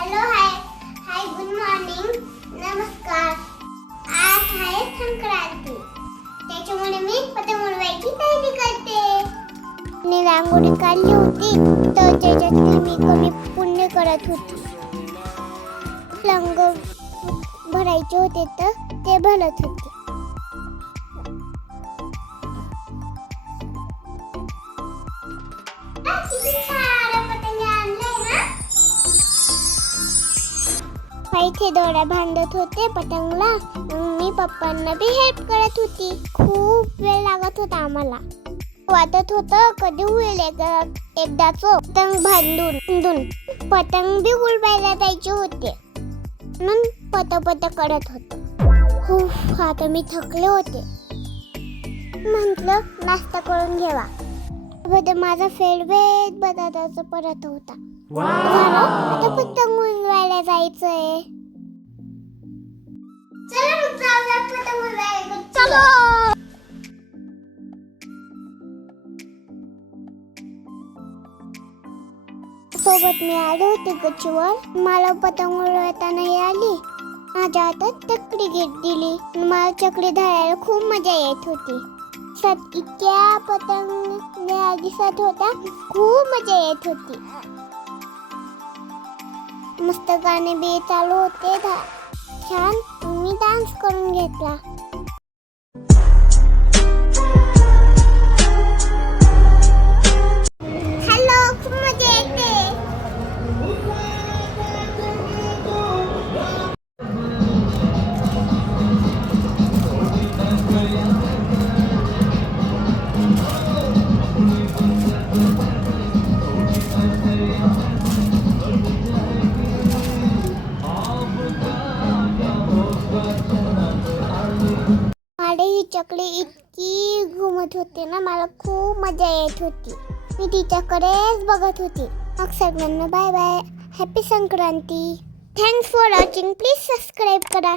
Hello hi good morning नमस्कार. आज आहे संक्रांती, त्याच्यामुळे मी पतंग उडवायची तयारी करते. मी रांगोळी काढली होती तर त्याच्यातली मी कमी पुण्य करत होती. रंग भरायचे होते तर ते भरत होते. इथे दोऱ्या बांधत होते पतंगला. मी पप्पांना बी हेल्प करत होती. खूप वेळ लागत होता आम्हाला. वाटत होतं कधी होईल एकदाच पतंग बांधून पतंग बी उडवायला जायचे होते म्हणून पट करत होतो. आता मी थकले होते. म्हटलं नाश्ता करून घ्यावा. माझा फेवरेट बटाट्याचा पराठा होता. आता पतंग उडवायला जायचंय. चलो. सोबत मी आले होते गच्चीवर. मला पतंग उडवता नाही आली. माझ्या हातात चकडी घेत दिली. मला चकडी धरायला खूप मजा येत होती. इतक्या पतंग दिसत होत्या. खूप मजा येत होती. मस्त गाणे बी चालू होते. छान मी डान्स करून घेतला. हॅलो, खूप मजा येते. ही चकडी इतकी घुमत होती ना, मला खूप मजा येत होती. मी तिच्याकडेच बघत होती. मग सगळ्यांना bye bye. Happy Sankranti. Thanks for watching. Please subscribe करा.